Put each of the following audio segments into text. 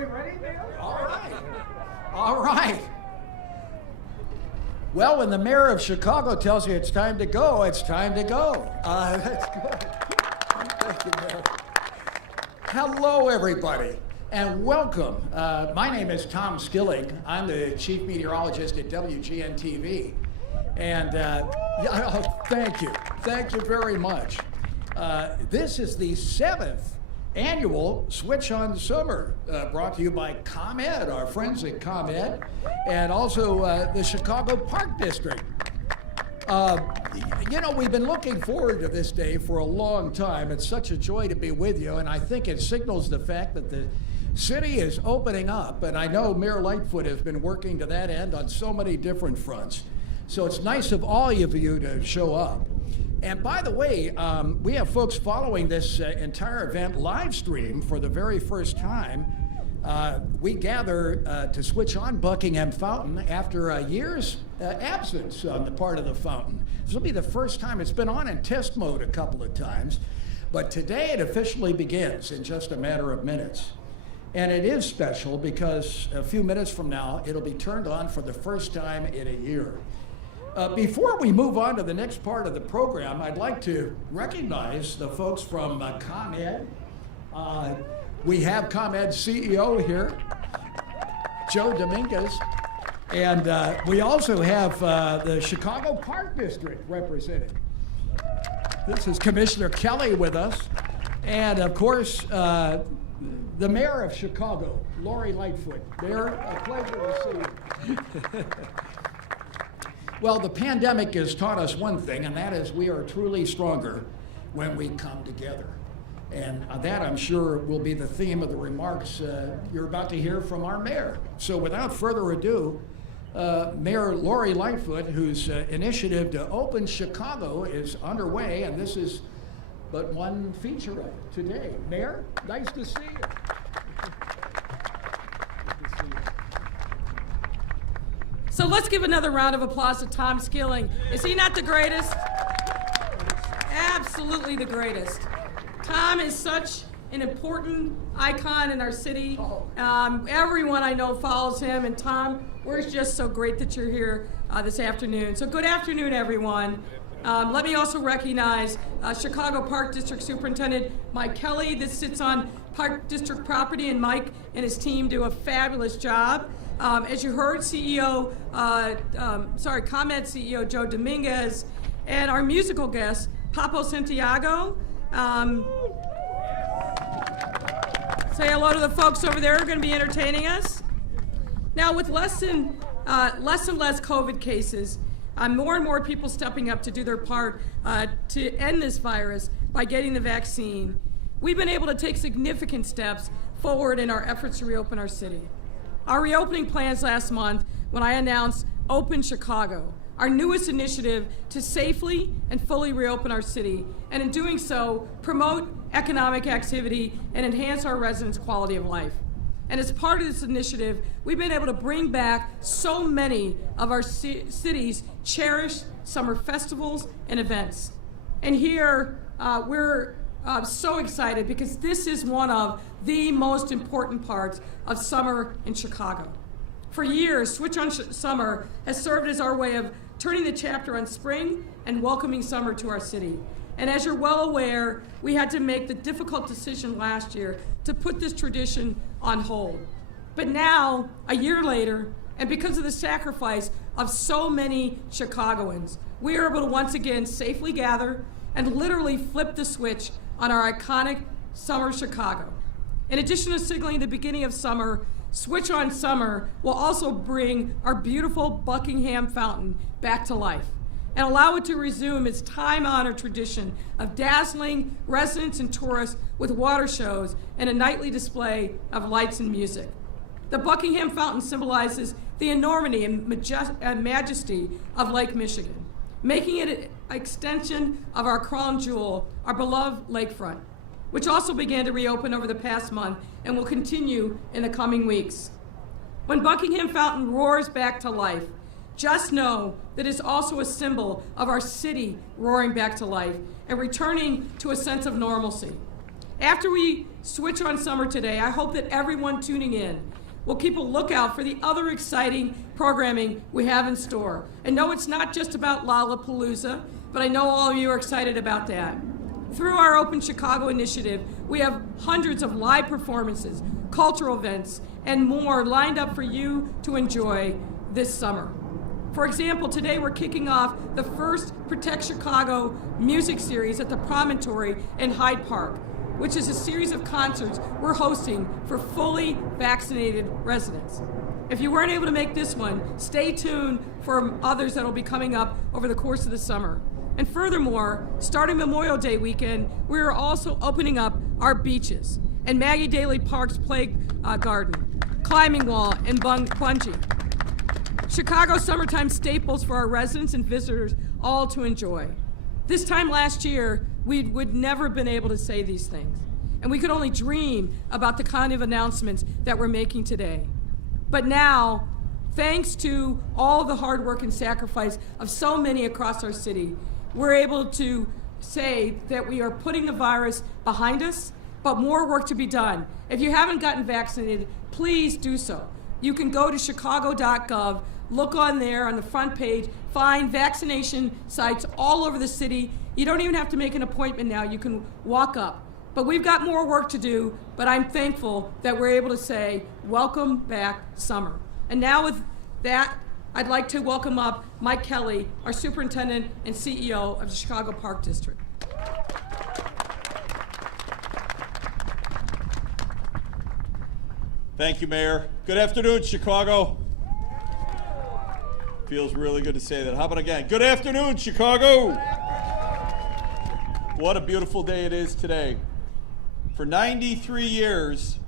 we ready, Mayor? All right. All right. Well, when the mayor of Chicago tells you it's time to go, it's time to go. That's good. Thank you, Mayor. Hello, everybody, and welcome. My name is Tom Skilling. I'm the chief meteorologist at WGN-TV. And thank you. Thank you very much. This is the 7th annual Switch on Summer, brought to you by ComEd, our friends at ComEd, and also the Chicago Park District. You know, we've been looking forward to this day for a long time. It's such a joy to be with you, and I think it signals the fact that the city is opening up, and I know Mayor Lightfoot has been working to that end on so many different fronts. So it's nice of all of you to show up. And by the way, we have folks following this entire event live stream for the very first time. We gather to switch on Buckingham Fountain after a year's absence on the part of the fountain. This will be the first time. It's been on in test mode a couple of times, but today it officially begins in just a matter of minutes. And it is special because a few minutes from now, it'll be turned on for the first time in a year. Before we move on to the next part of the program, I'd like to recognize the folks from ComEd. We have ComEd's CEO here, Joe Dominguez, and we also have the Chicago Park District represented. This is Commissioner Kelly with us, and of course, the Mayor of Chicago, Lori Lightfoot. Mayor, a pleasure to see you. Well, the pandemic has taught us one thing, and that is we are truly stronger when we come together. And that, I'm sure, will be the theme of the remarks you're about to hear from our mayor. So without further ado, Mayor Lori Lightfoot, whose initiative to open Chicago is underway, and this is but one feature of it today. Mayor, nice to see you. So let's give another round of applause to Tom Skilling. Is he not the greatest? Absolutely the greatest. Tom is such an important icon in our city. Everyone I know follows him, and Tom, we're just so great that you're here this afternoon. So good afternoon, everyone. Let me also recognize Chicago Park District Superintendent Mike Kelly. This sits on Park District property, and Mike and his team do a fabulous job. As you heard, ComEd CEO Joe Dominguez, and our musical guest, Papo Santiago. Say hello to the folks over there who are going to be entertaining us. Now, with less and less COVID cases, more and more people stepping up to do their part to end this virus by getting the vaccine, we've been able to take significant steps forward in our efforts to reopen our city. Our reopening plans last month when I announced Open Chicago, our newest initiative to safely and fully reopen our city, and in doing so, promote economic activity and enhance our residents' quality of life. And as part of this initiative, we've been able to bring back so many of our city's cherished summer festivals and events. And here, we're so excited because this is one of the most important parts of summer in Chicago. For years, Switch on Summer has served as our way of turning the chapter on spring and welcoming summer to our city. And as you're well aware, we had to make the difficult decision last year to put this tradition on hold. But now, a year later, and because of the sacrifice of so many Chicagoans, we are able to once again safely gather and literally flip the switch on our iconic summer Chicago. In addition to signaling the beginning of summer, Switch on Summer will also bring our beautiful Buckingham Fountain back to life and allow it to resume its time-honored tradition of dazzling residents and tourists with water shows and a nightly display of lights and music. The Buckingham Fountain symbolizes the enormity and majesty of Lake Michigan, making it an extension of our crown jewel, our beloved lakefront, which also began to reopen over the past month and will continue in the coming weeks. When Buckingham Fountain roars back to life, just know that it's also a symbol of our city roaring back to life and returning to a sense of normalcy. After we switch on summer today, I hope that everyone tuning in will keep a lookout for the other exciting programming we have in store. And no, it's not just about Lollapalooza, but I know all of you are excited about that. Through our Open Chicago initiative, we have hundreds of live performances, cultural events, and more lined up for you to enjoy this summer. For example, today we're kicking off the first Protect Chicago music series at the Promontory in Hyde Park, which is a series of concerts we're hosting for fully vaccinated residents. If you weren't able to make this one, stay tuned for others that will be coming up over the course of the summer. And furthermore, starting Memorial Day weekend, we are also opening up our beaches and Maggie Daley Park's play garden, climbing wall, and bungee. Chicago summertime staples for our residents and visitors all to enjoy. This time last year, we would never have been able to say these things, and we could only dream about the kind of announcements that we're making today. But now, thanks to all the hard work and sacrifice of so many across our city, we're able to say that we are putting the virus behind us, but more work to be done. If you haven't gotten vaccinated, please do so. You can go to chicago.gov, look on there on the front page, find vaccination sites all over the city. You don't even have to make an appointment now. You can walk up. But we've got more work to do, but I'm thankful that we're able to say, welcome back summer. And now with that, I'd like to welcome up Mike Kelly, our superintendent and CEO of the Chicago Park District. Thank you, Mayor. Good afternoon, Chicago. Feels really good to say that. How about again? Good afternoon, Chicago. What a beautiful day it is today. For 93 years,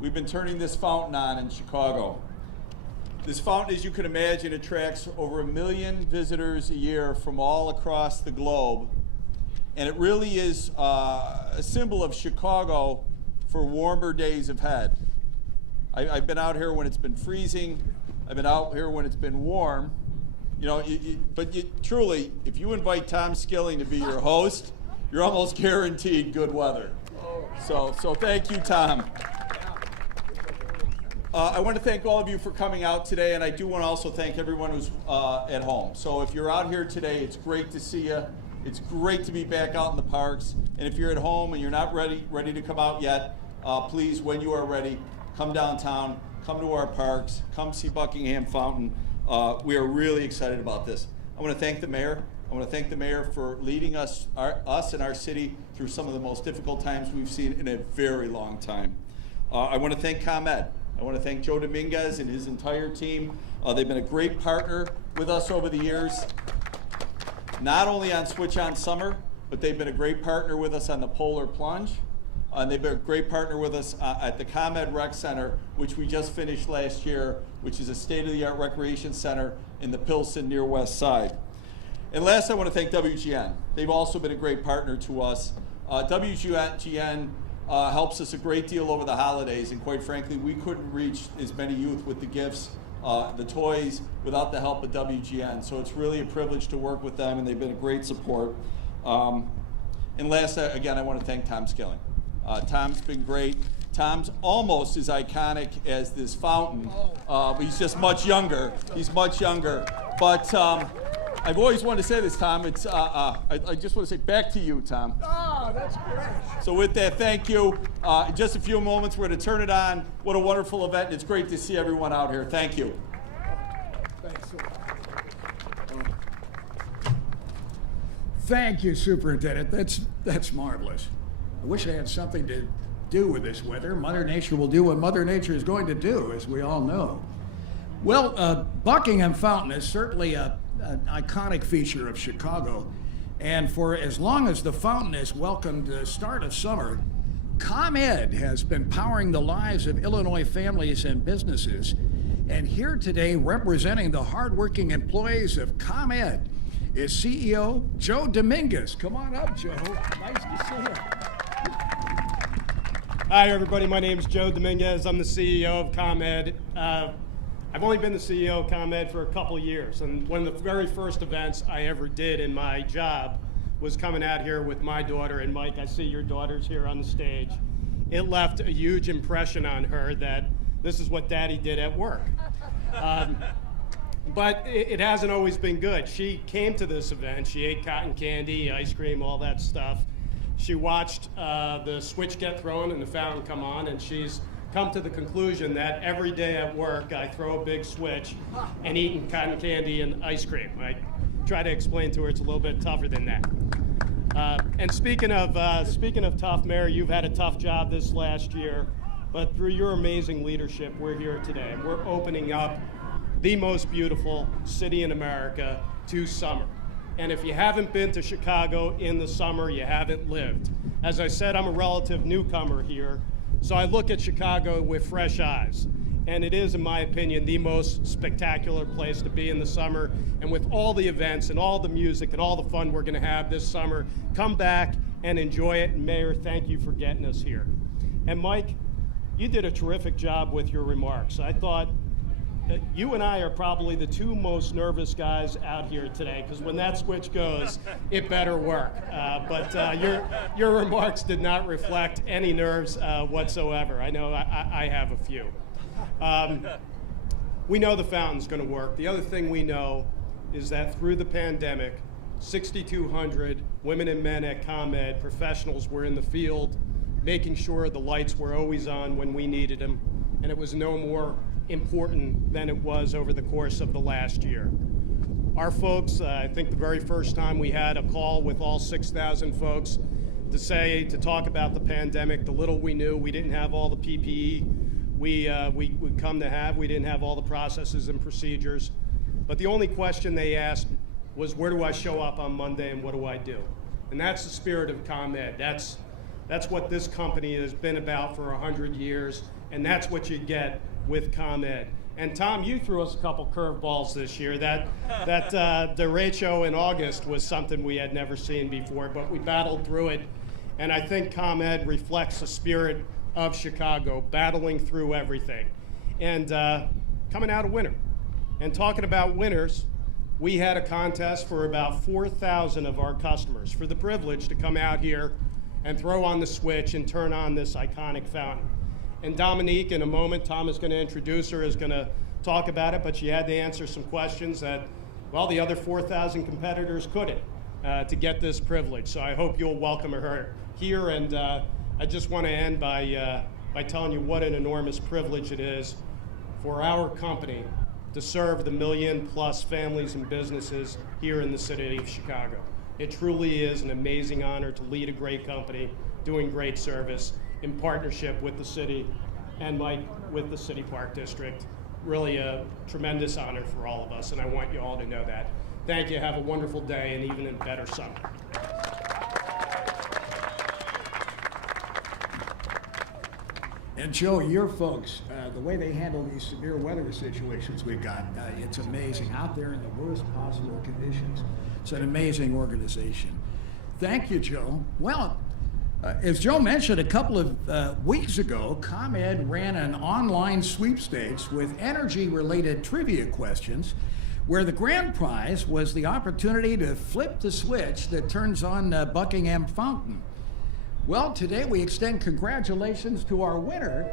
we've been turning this fountain on in Chicago. This fountain, as you can imagine, attracts over 1 million visitors a year from all across the globe. And it really is a symbol of Chicago for warmer days ahead. I've been out here when it's been freezing. I've been out here when it's been warm. You know, truly, if you invite Tom Skilling to be your host, you're almost guaranteed good weather. So thank you, Tom. I want to thank all of you for coming out today, and I do want to also thank everyone who's at home. So if you're out here today, it's great to see you. It's great to be back out in the parks. And if you're at home and you're not ready to come out yet, please, when you are ready, come downtown, come to our parks, come see Buckingham Fountain. We are really excited about this. I want to thank the mayor. I want to thank the mayor for leading us and our city through some of the most difficult times we've seen in a very long time. I want to thank ComEd. I want to thank Joe Dominguez and his entire team. They've been a great partner with us over the years, not only on Switch On Summer, but they've been a great partner with us on the Polar Plunge. And they've been a great partner with us at the ComEd Rec Center, which we just finished last year, which is a state-of-the-art recreation center in the Pilsen near West Side. And last, I want to thank WGN. They've also been a great partner to us. WGN helps us a great deal over the holidays, and quite frankly, we couldn't reach as many youth with the gifts, the toys, without the help of WGN. So it's really a privilege to work with them, and they've been a great support. And last, again, I want to thank Tom Skilling. Tom's been great. Tom's almost as iconic as this fountain. He's just much younger. He's much younger. But I've always wanted to say this, Tom. It's I just want to say back to you, Tom. Oh, that's great. So with that, thank you. In just a few moments, we're going to turn it on. What a wonderful event, and it's great to see everyone out here. Thank you. Thanks. Thank you, Superintendent. That's marvelous. I wish I had something to do with this weather. Mother Nature will do what Mother Nature is going to do, as we all know. Well, Buckingham Fountain is certainly an iconic feature of Chicago. And for as long as the fountain has welcomed the start of summer, ComEd has been powering the lives of Illinois families and businesses. And here today, representing the hardworking employees of ComEd, is CEO Joe Dominguez. Come on up, Joe. Nice to see you. Hi, everybody. My name is Joe Dominguez. I'm the CEO of ComEd. I've only been the CEO of ComEd for a couple years, and one of the very first events I ever did in my job was coming out here with my daughter and Mike. I see your daughter's here on the stage. it left a huge impression on her that this is what Daddy did at work. But it hasn't always been good. She came to this event, she ate cotton candy, ice cream, all that stuff. She watched the switch get thrown and the fountain come on, and she's come to the conclusion that every day at work I throw a big switch and eating cotton candy and ice cream. I try to explain to her it's a little bit tougher than that. And speaking of tough, Mayor, you've had a tough job this last year, but through your amazing leadership, we're here today. We're opening up the most beautiful city in America to summer. And if you haven't been to Chicago in the summer, you haven't lived. As I said, I'm a relative newcomer here, so I look at Chicago with fresh eyes. And it is, in my opinion, the most spectacular place to be in the summer. And with all the events and all the music and all the fun we're gonna have this summer, come back and enjoy it. And Mayor, thank you for getting us here. And Mike, you did a terrific job with your remarks. I thought you and I are probably the two most nervous guys out here today, because when that switch goes, it better work. But your remarks did not reflect any nerves whatsoever. I know I have a few. We know the fountain's going to work. The other thing we know is that through the pandemic, 6,200 women and men at ComEd, professionals, were in the field, making sure the lights were always on when we needed them, and it was no more important than it was over the course of the last year. Our folks, I think the very first time we had a call with all 6,000 folks to talk about the pandemic, the little we knew, we didn't have all the PPE we would come to have. We didn't have all the processes and procedures. But the only question they asked was, where do I show up on Monday and what do I do? And that's the spirit of ComEd. That's what this company has been about for 100 years, and that's what you get with ComEd. And Tom, you threw us a couple curveballs this year. That derecho in August was something we had never seen before, but we battled through it. And I think ComEd reflects the spirit of Chicago, battling through everything and coming out a winner. And talking about winners, we had a contest for about 4,000 of our customers for the privilege to come out here and throw on the switch and turn on this iconic fountain. And Dominique, in a moment, Tom is going to introduce her, is going to talk about it, but she had to answer some questions that, well, the other 4,000 competitors couldn't to get this privilege. So I hope you'll welcome her here. And I just want to end by telling you what an enormous privilege it is for our company to serve the 1 million+ families and businesses here in the city of Chicago. It truly is an amazing honor to lead a great company doing great service in partnership with the city and Mike with the City Park District. Really a tremendous honor for all of us, and I want you all to know that. Thank you, have a wonderful day, and even a better summer. And Joe, your folks, the way they handle these severe weather situations we've got, it's amazing. Out there in the worst possible conditions. It's an amazing organization. Thank you, Joe. Well, as Joe mentioned a couple of weeks ago, ComEd ran an online sweepstakes with energy-related trivia questions, where the grand prize was the opportunity to flip the switch that turns on Buckingham Fountain. Well, today we extend congratulations to our winner,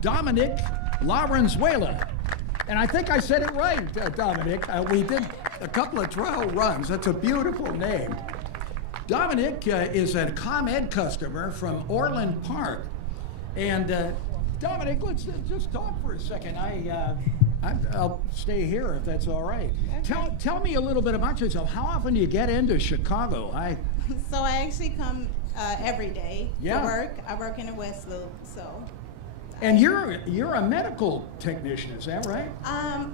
Dominic Larenzuela. And I think I said it right, Dominic. We did a couple of trial runs. That's a beautiful name. Dominic is a ComEd customer from Orland Park. And Dominic, let's just talk for a second. I'll stay here if that's all right. Okay. Tell me a little bit about yourself. How often do you get into Chicago? So I actually come every day to work. I work in the West Loop, so. And you're a medical technician, is that right?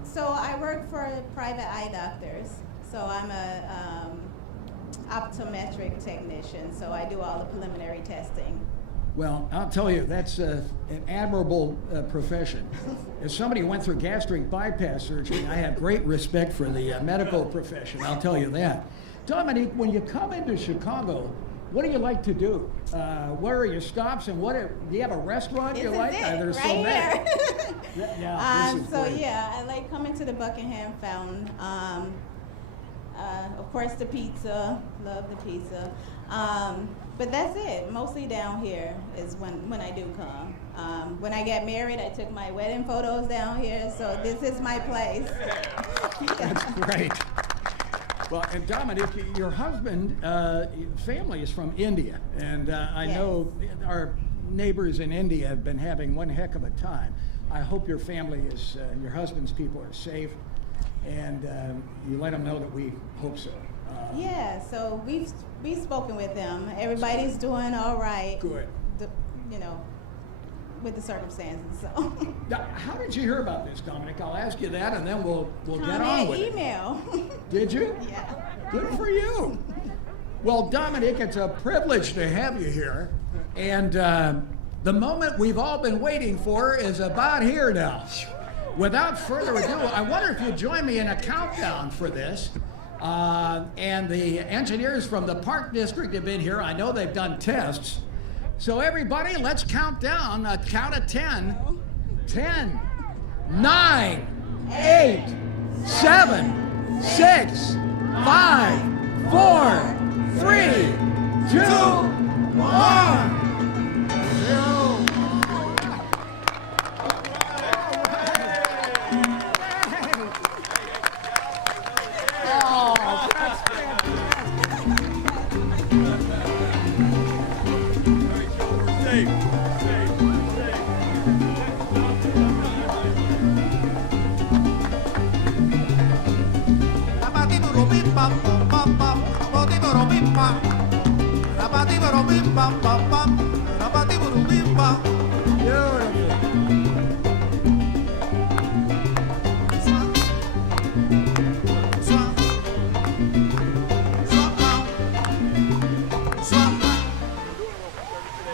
So I work for private eye doctors. So I'm a optometric technician. So I do all the preliminary testing. Well, I'll tell you, that's an admirable profession. As somebody who went through gastric bypass surgery, I have great respect for the medical profession, I'll tell you that. Dominique, when you come into Chicago, what do you like to do? Where are your stops, and do you have a restaurant you like? There's right so many. Here. Yeah, I like coming to the Buckingham Fountain. Of course, the pizza. Love the pizza. But that's it. Mostly down here is when I do come. When I get married, I took my wedding photos down here, so this is my place. That's great. Well, and Dominic, your husband, family is from India, and I Yes. know our neighbors in India have been having one heck of a time. I hope your family is, your husband's people are safe, and you let them know that we hope so. Yeah, so we've spoken with them. Everybody's doing all right. Good. You know, with the circumstances. So. Now, how did you hear about this, Dominic? I'll ask you that, and then we'll get Tommy, on an with it. email. Did you? Yeah. Good for you. Well, Dominic, it's a privilege to have you here. And the moment we've all been waiting for is about here now. Without further ado, I wonder if you'd join me in a countdown for this. And the engineers from the Park District have been here. I know they've done tests. So everybody, let's count down. A count of 10. 10, 9, 8, 7, 6, 5, 4, 3, 2, 1.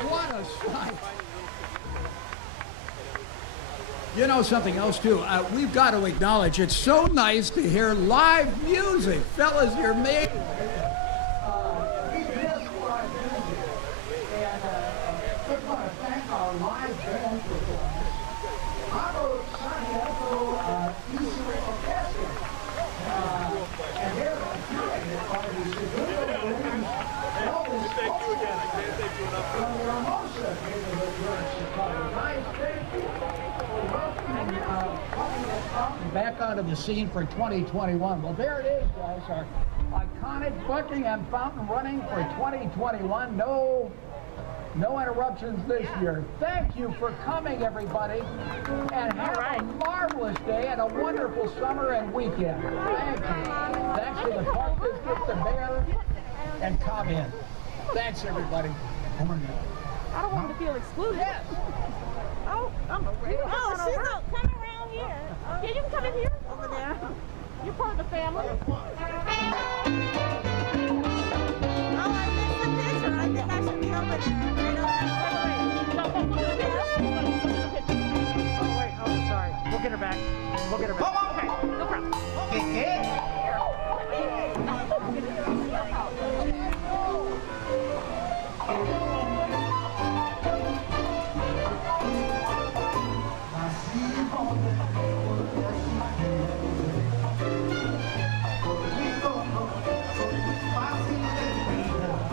What a sight. You know something else too, we've got to acknowledge it's so nice to hear live music. Fellas, you're made. Back onto the scene for 2021. Well, there it is, guys. Our iconic Buckingham Fountain running for 2021. No interruptions this year. Thank you for coming, everybody, and have a marvelous day and a wonderful summer and weekend. Thank you. Thanks to the Park District, the mayor, and ComEd. Thanks, everybody. I don't want to feel excluded. Yes. Oh, she's not coming around here. Yeah, you can come in here. Over there. You're part of the family. Oh, I missed the picture. I think I should be over there. Oh, wait. Oh, sorry. We'll get her back. We'll get her back. Okay. No problem.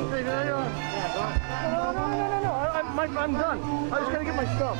Hey, there you are. No. I'm done. I just gotta get my stuff.